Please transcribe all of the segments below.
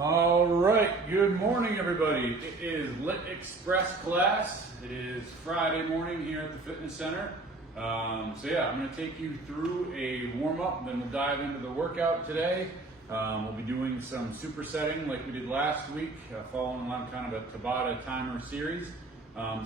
All right, good morning everybody. It is LIIT Express class. It is Friday morning here at the fitness center. I'm going to take you through a warm-up, then we'll dive into the workout today. We'll be doing some supersetting like we did last week, following along kind of a Tabata timer series.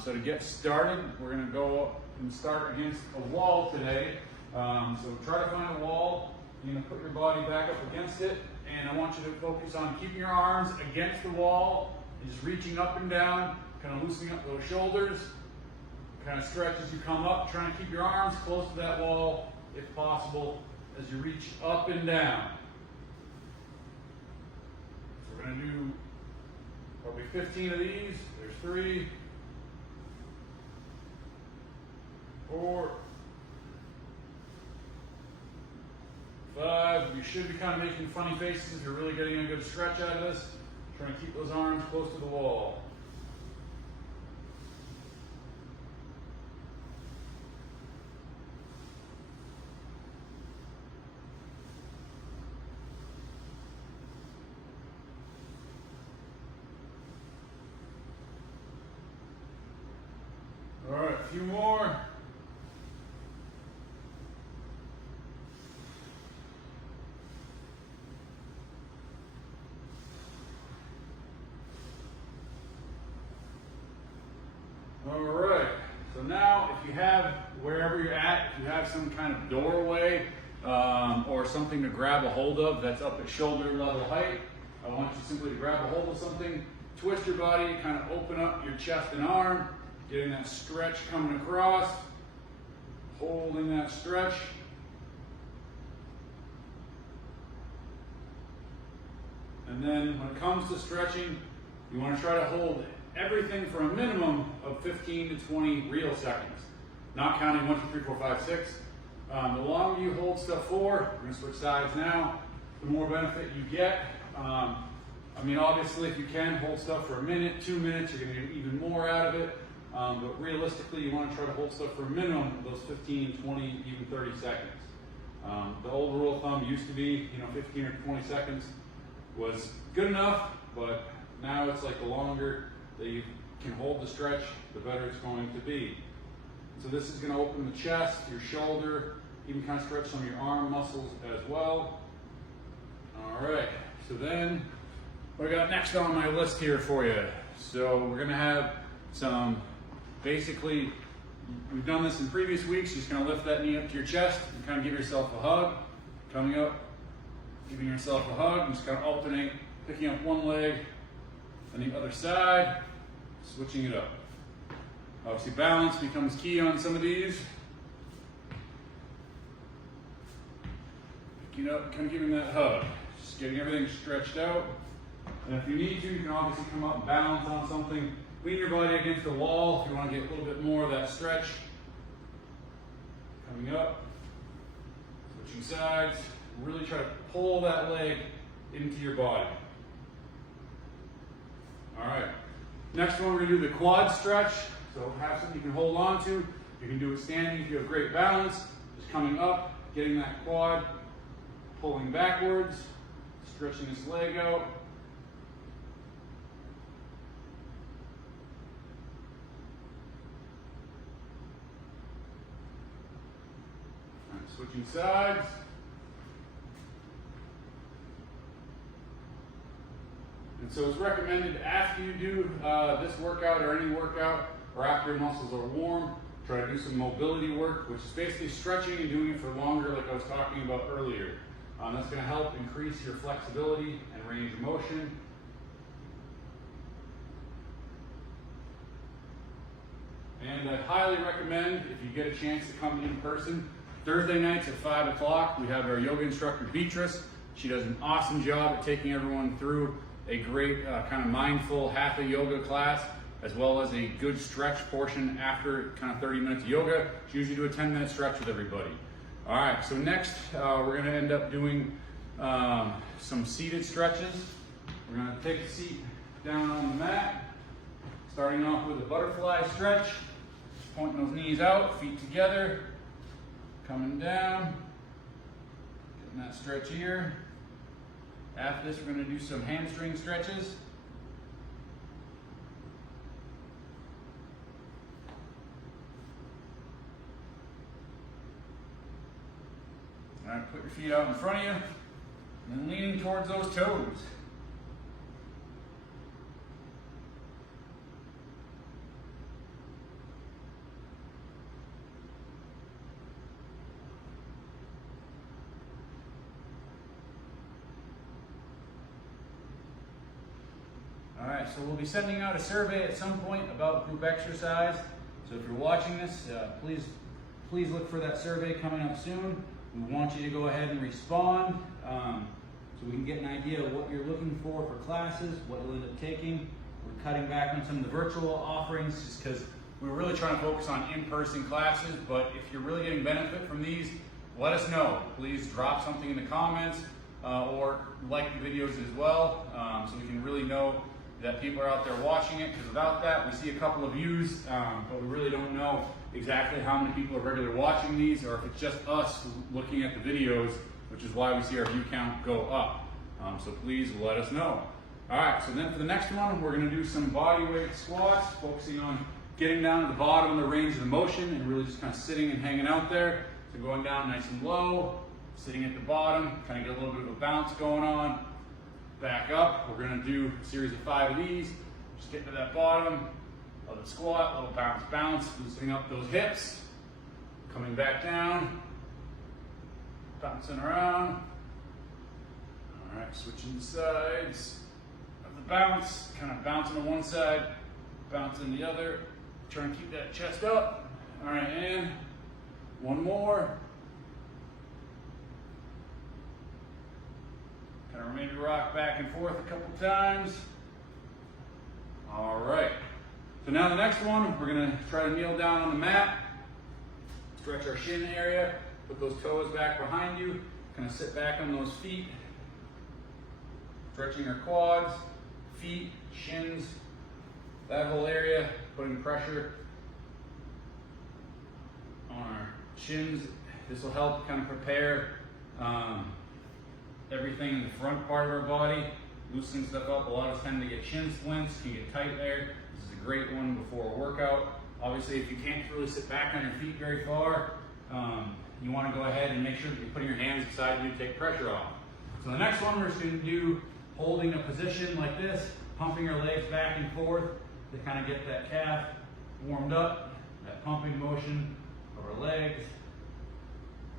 So to get started, we're going to go and start against a wall today. So try to find a wall. You're going to put your body back up against it. And I want you to focus on keeping your arms against the wall and just reaching up and down, kind of loosening up those shoulders. Kind of stretch as you come up. Try and keep your arms close to that wall if possible as you reach up and down. So we're going to do probably 15 of these. There's 3, 4, 5. You should be kind of making funny faces if you're really getting a good stretch out of this. Try and keep those arms close to the wall. All right, a few more. All right, so now if you have, wherever you're at, if you have some kind of doorway or something to grab a hold of that's up at shoulder level height, I want you simply to grab a hold of something, twist your body, kind of open up your chest and arm, getting that stretch coming across, holding that stretch. And then when it comes to stretching, you want to try to hold everything for a minimum of 15 to 20 real seconds. Not counting 1, 2, 3, 4, 5, 6. The longer you hold stuff for, we're going to switch sides now, the more benefit you get. Obviously if you can hold stuff for a minute, 2 minutes, you're going to get even more out of it. But realistically, you want to try to hold stuff for a minimum of those 15, 20, even 30 seconds. The old rule of thumb used to be, 15 or 20 seconds was good enough, but now it's like the longer that you can hold the stretch, the better it's going to be. So this is going to open the chest, your shoulder, even kind of stretch some of your arm muscles as well. All right, so then what I got next on my list here for you. So we're going to have some, basically, we've done this in previous weeks. You're just going to lift that knee up to your chest and kind of give yourself a hug. Coming up, giving yourself a hug, and just kind of alternate, picking up one leg and the other side, switching it up. Obviously balance becomes key on some of these. Picking up, kind of giving that hug. Just getting everything stretched out. And if you need to, you can obviously come up and balance on something. Lean your body against the wall if you want to get a little bit more of that stretch. Coming up, switching sides. Really try to pull that leg into your body. All right, next one we're going to do the quad stretch. So have something you can hold on to. You can do it standing if you have great balance. Just coming up, getting that quad, pulling backwards, stretching this leg out. All right, switching sides. And so it's recommended after you do this workout or any workout, or after your muscles are warm, try to do some mobility work, which is basically stretching and doing it for longer like I was talking about earlier. That's going to help increase your flexibility and range of motion. And I highly recommend, if you get a chance to come in person, Thursday nights at 5 o'clock, we have our yoga instructor, Beatrice. She does an awesome job at taking everyone through a great kind of mindful hatha yoga class, as well as a good stretch portion after kind of 30 minutes of yoga. She usually do a 10-minute stretch with everybody. All right, so next we're going to end up doing some seated stretches. We're going to take a seat down on the mat, starting off with a butterfly stretch, pointing those knees out, feet together, coming down, getting that stretch here. After this, we're going to do some hamstring stretches. All right, put your feet out in front of you and leaning towards those toes. All right, so we'll be sending out a survey at some point about group exercise. So if you're watching this, please look for that survey coming up soon. We want you to go ahead and respond so we can get an idea of what you're looking for classes, what you'll end up taking. We're cutting back on some of the virtual offerings just because we're really trying to focus on in-person classes, but if you're really getting benefit from these, let us know. Please drop something in the comments or like the videos as well so we can really know that people are out there watching it, because without that, we see a couple of views, but we really don't know exactly how many people are regularly watching these, or if it's just us looking at the videos, which is why we see our view count go up. So please let us know. All right, so then for the next one, we're gonna do some body weight squats, focusing on getting down to the bottom of the range of the motion and really just kind of sitting and hanging out there. So going down nice and low, sitting at the bottom, kind of get a little bit of a bounce going on. Back up, we're gonna do a series of 5 of these. Just get to that bottom of the squat, little bounce, bounce, loosening up those hips. Coming back down, bouncing around. All right, switching sides of the bounce, kind of bouncing to one side, bouncing the other. Trying to keep that chest up. All right, and one more. Kind of maybe rock back and forth a couple times. All right. So now the next one, we're gonna try to kneel down on the mat, stretch our shin area, put those toes back behind you, kind of sit back on those feet, stretching our quads, feet, shins, that whole area, putting pressure on our shins. This will help kind of prepare everything in the front part of our body, loosening stuff up. A lot of us tend to get shin splints, can get tight there. This is a great one before a workout. Obviously, if you can't really sit back on your feet very far, you want to go ahead and make sure that you're putting your hands beside you to take pressure off. So the next one we're just going to do holding a position like this, pumping our legs back and forth to kind of get that calf warmed up, that pumping motion of our legs,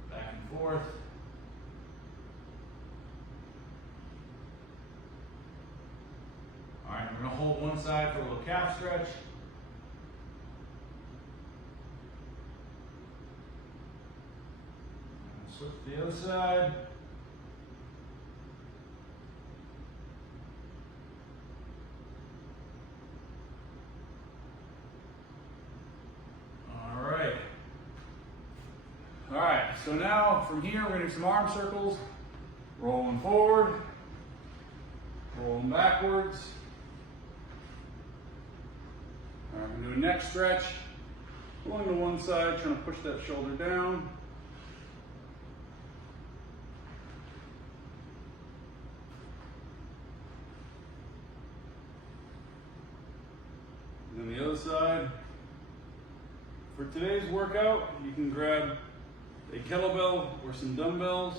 back and forth. All right, we're going to hold one side for a little calf stretch. Switch to the other side. All right. All right, so now from here, we're going to do some arm circles. Rolling forward, rolling backwards. All right, we're going to do a neck stretch. Pulling to one side, trying to push that shoulder down. And then the other side. For today's workout, you can grab a kettlebell or some dumbbells.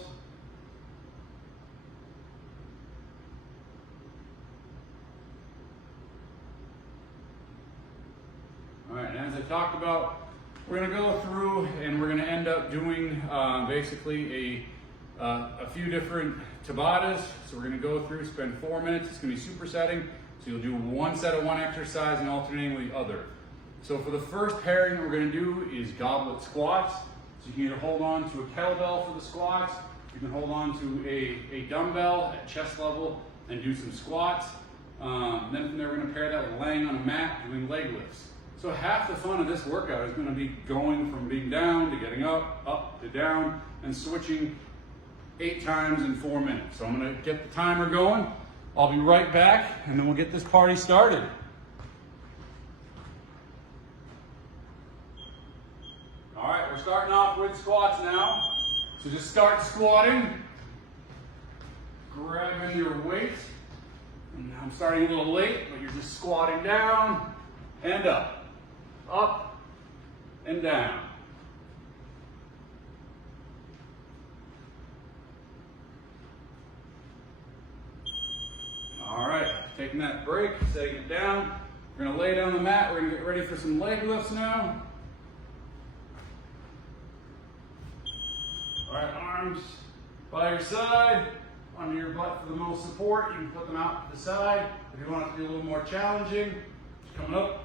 All right, and as I talked about, we're going to go through and we're going to end up doing basically a few different Tabatas. So we're going to go through, spend 4 minutes. It's going to be supersetting. So you'll do one set of one exercise and alternating with the other. So for the first pairing we're going to do is goblet squats. So you can either hold on to a kettlebell for the squats, you can hold on to a dumbbell at chest level and do some squats. Then from there we're going to pair that with laying on a mat doing leg lifts. So half the fun of this workout is going to be going from being down to getting up, up to down, and switching 8 times in 4 minutes. So I'm going to get the timer going. I'll be right back, and then we'll get this party started. All right, we're starting off with squats now. So just start squatting. grabbing your weight. And I'm starting a little late, but you're just squatting down and up and down. All right, taking that break, setting it down. We're gonna lay down the mat. We're gonna get ready for some leg lifts now. All right, arms by your side, under your butt for the most support. You can put them out to the side. If you want it to be a little more challenging, just coming up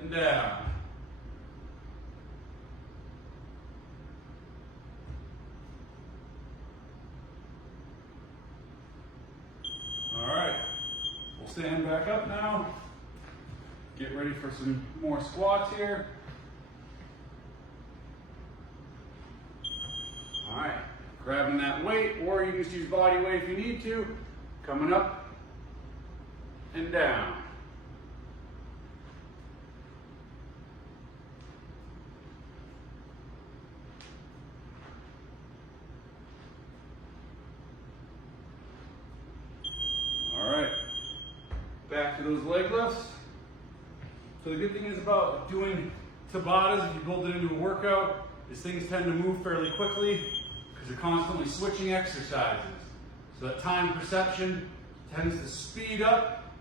and down. All right, we'll stand back up now. Get ready for some more squats here. All right, grabbing that weight, or you can just use body weight if you need to. Coming up and down. All right, back to those leg lifts. So the good thing is about doing Tabatas, if you build it into a workout, is things tend to move fairly quickly because you're constantly switching exercises. So that time perception tends to speed up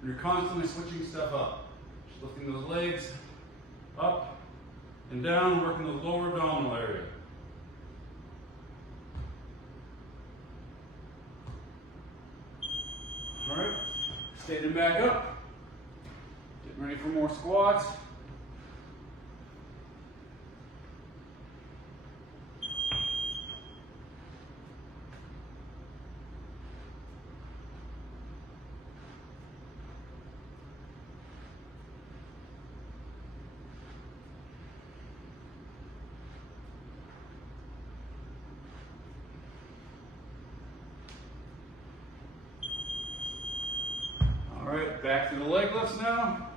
and you're constantly switching stuff up. Just lifting those legs up and down, working the lower abdominal area. All right, standing back up. Getting ready for more squats. All right, back to the leg lifts now.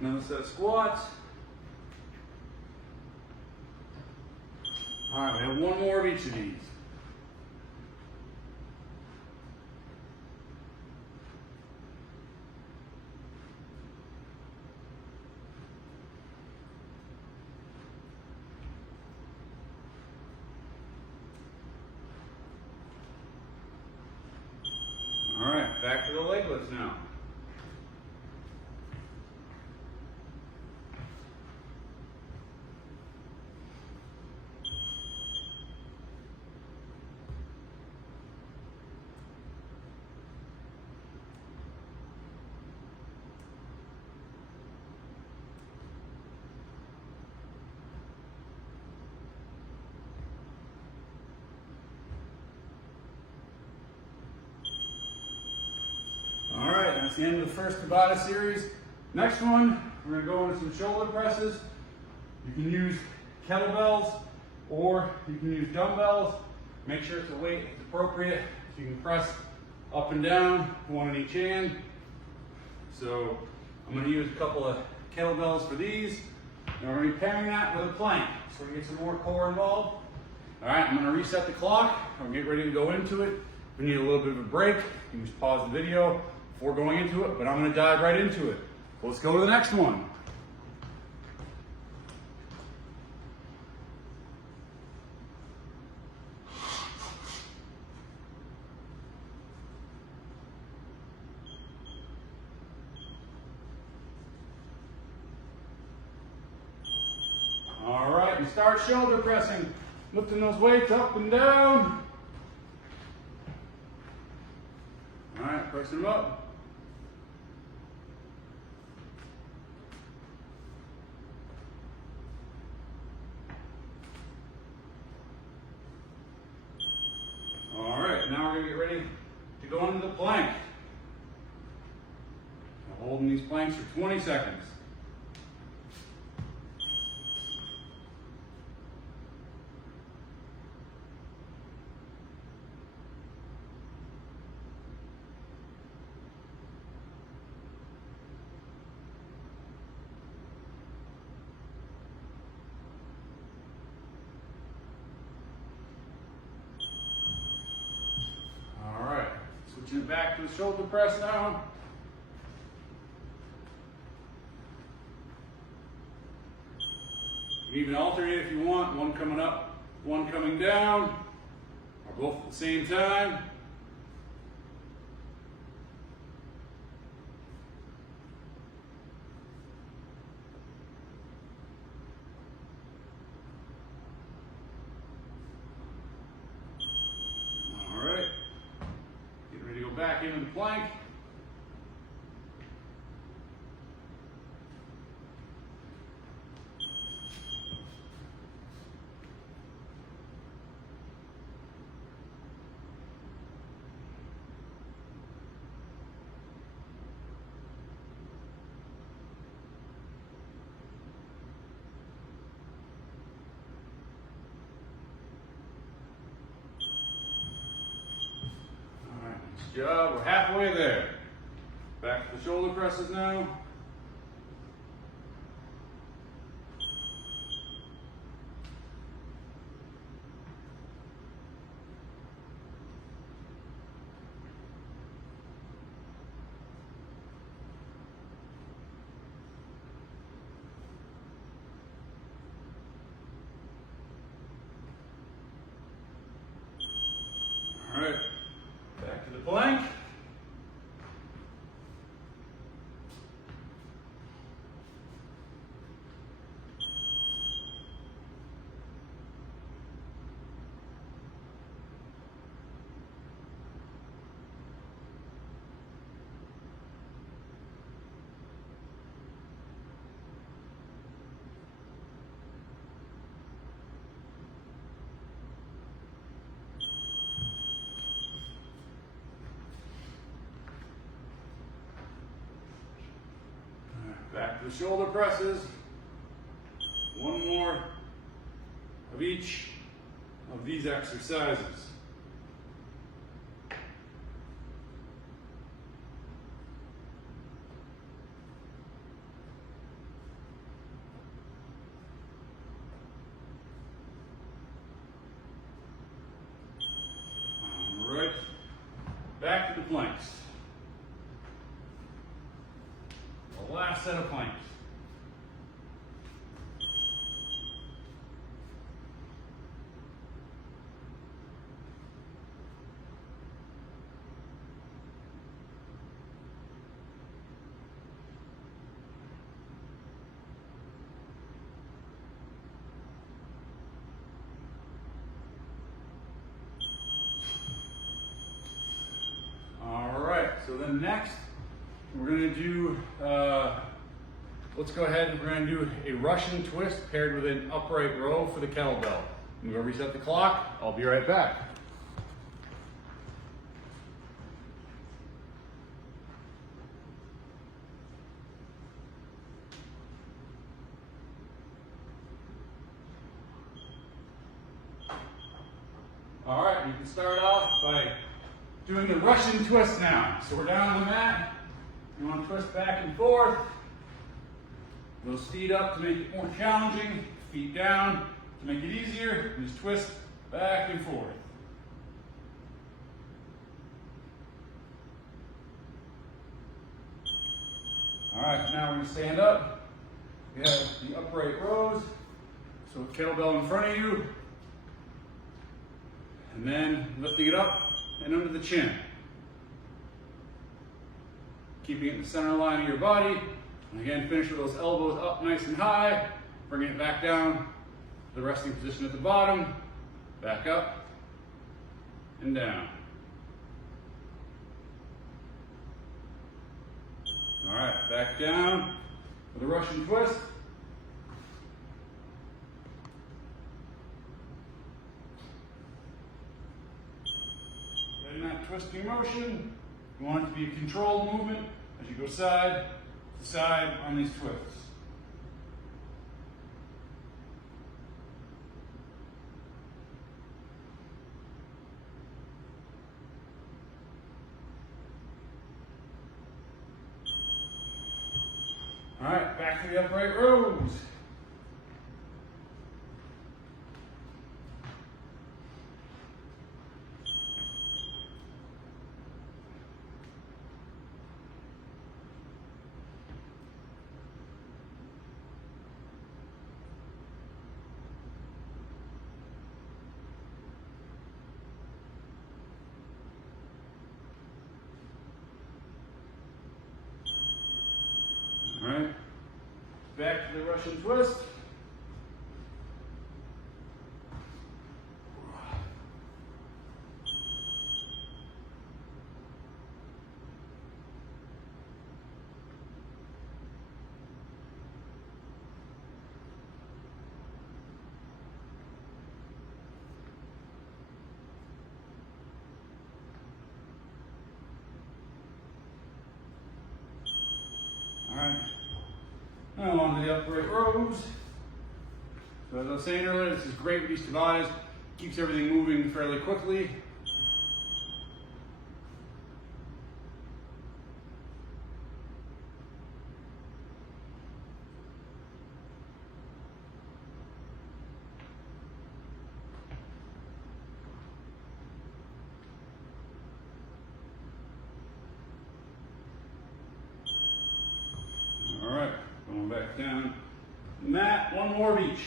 Another set of squats. All right, we have one more of each of these. All right, back to the leg lifts now. That's the end of the first Tabata series. Next one, we're going to go into some shoulder presses. You can use kettlebells or you can use dumbbells. Make sure the weight is appropriate. You can press up and down, one in each hand. So I'm going to use a couple of kettlebells for these. And we're going to be pairing that with a plank. So we get some more core involved. All right, I'm going to reset the clock. I'm going to get ready to go into it. If we need a little bit of a break, you can just pause the video before going into it, but I'm going to dive right into it. Let's go to the next one. All right, we start shoulder pressing, lifting those weights up and down. All right, pressing them up. All right, now we're going to ready to go into the plank. Now holding these planks for 20 seconds. Switching it back to the shoulder press now. You can even alternate if you want, one coming up, one coming down, or both at the same time. Back into the plank. Good job, we're halfway there. Back to the shoulder presses now. All right. Back to the plank. Back to the shoulder presses. One more of each of these exercises. All right, back to the planks. Last set of planks. All right, so then next we're going to do, let's go ahead and we're going to do a Russian twist paired with an upright row for the kettlebell. I'm going to reset the clock. I'll be right back. All right, you can start off by doing the Russian twist now. So we're down on the mat. You want to twist back and forth. Those feet up to make it more challenging. Feet down to make it easier. And just twist back and forth. All right, now we're going to stand up. We have the upright rows. So with kettlebell in front of you. And then lifting it up and under the chin. Keeping it in the center line of your body. And again, finish with those elbows up nice and high. Bringing it back down to the resting position at the bottom. Back up and down. All right, back down with a Russian twist. In that twisting motion. You want it to be a controlled movement as you go side to side on these twists. All right, back to the upright rows. All right, back to the Russian twist. All right, now on to the upright rows. So as I was saying earlier, this is great with these Tabatas. Keeps everything moving fairly quickly. All right, going back down. Mat, one more of each.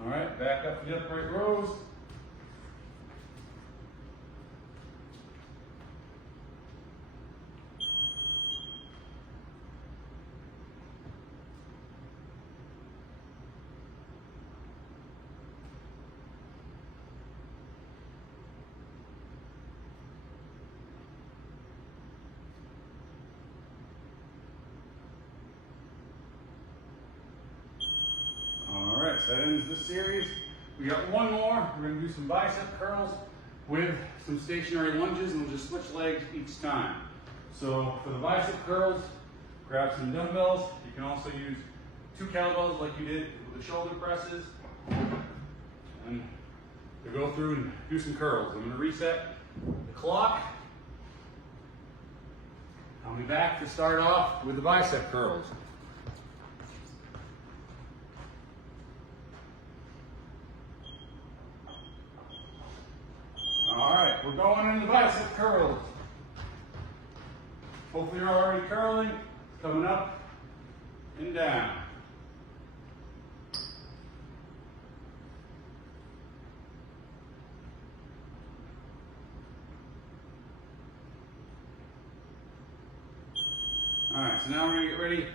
All right, back up to the upright rows. So that ends this series. We got one more. We're going to do some bicep curls with some stationary lunges, and we'll just switch legs each time. So for the bicep curls, grab some dumbbells. You can also use 2 kettlebells like you did with the shoulder presses. And to go through and do some curls. I'm going to reset the clock. I'll be back to start off with the bicep curls. All right, we're going into bicep curls. Hopefully you're already curling, coming up and down. All right, so now we're gonna get ready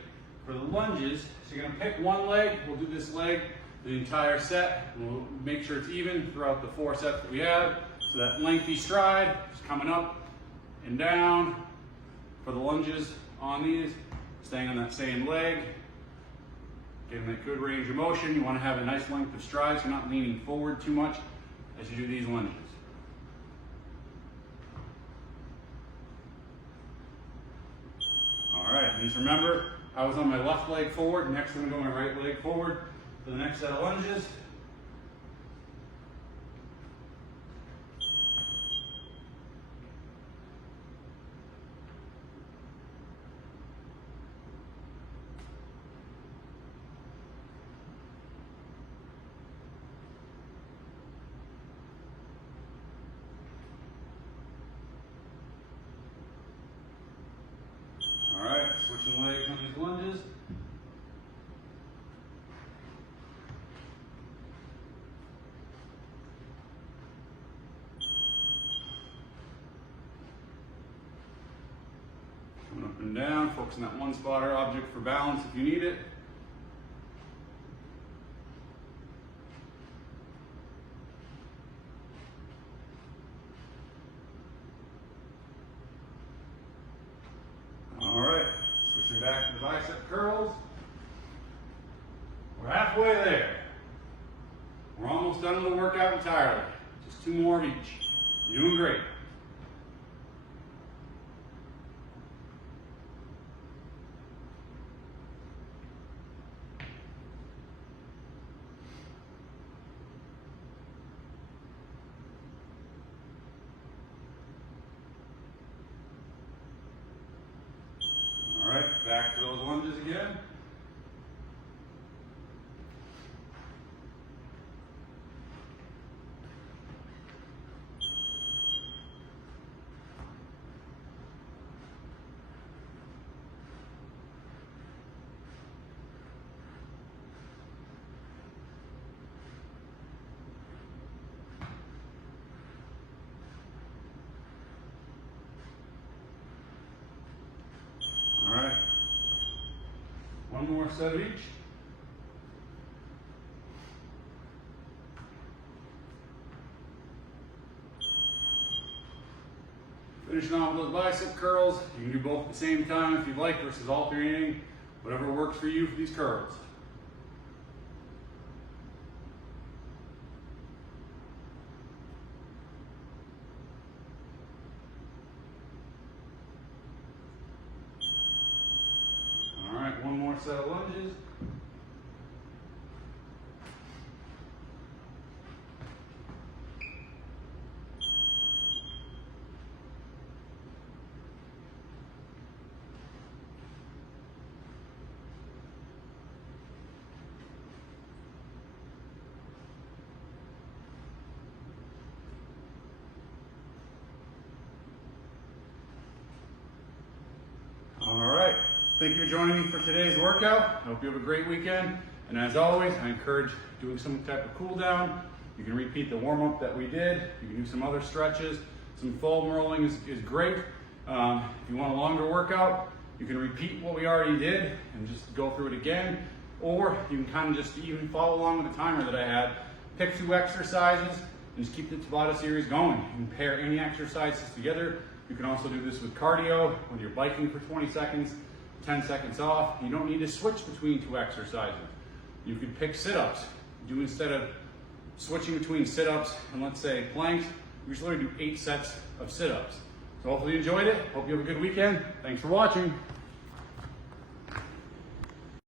for the lunges. So you're gonna pick one leg. We'll do this leg the entire set. We'll make sure it's even throughout the 4 sets that we have. So that lengthy stride is coming up and down for the lunges on these, staying on that same leg, getting that good range of motion. You want to have a nice length of stride so you're not leaning forward too much as you do these lunges. All right, and just remember, I was on my left leg forward, next I'm going to go my right leg forward for the next set of lunges. All right, switching legs on these lunges. Coming up and down, focus on that one spot or object for balance if you need it. All right, switching back to the bicep curls. We're halfway there. We're almost done with the workout entirely. Just 2 more of each. You're doing great. All right, back to those lunges again. All right, 1 more set of each. Finishing off with those bicep curls. You can do both at the same time if you'd like versus alternating, whatever works for you for these curls. All right, 1 more set of lunges. All right, thank you for joining me for today's workout. I hope you have a great weekend. And as always, I encourage doing some type of cool down. You can repeat the warm up that we did. You can do some other stretches. Some foam rolling is great. If you want a longer workout, you can repeat what we already did and just go through it again. Or you can kind of just even follow along with the timer that I had. Pick 2 exercises and just keep the Tabata series going. You can pair any exercises together. You can also do this with cardio, when you're biking for 20 seconds, 10 seconds off. You don't need to switch between 2 exercises. You could pick sit-ups. Instead of switching between sit-ups and let's say planks, you just literally do 8 sets of sit-ups. So hopefully you enjoyed it. Hope you have a good weekend. Thanks for watching.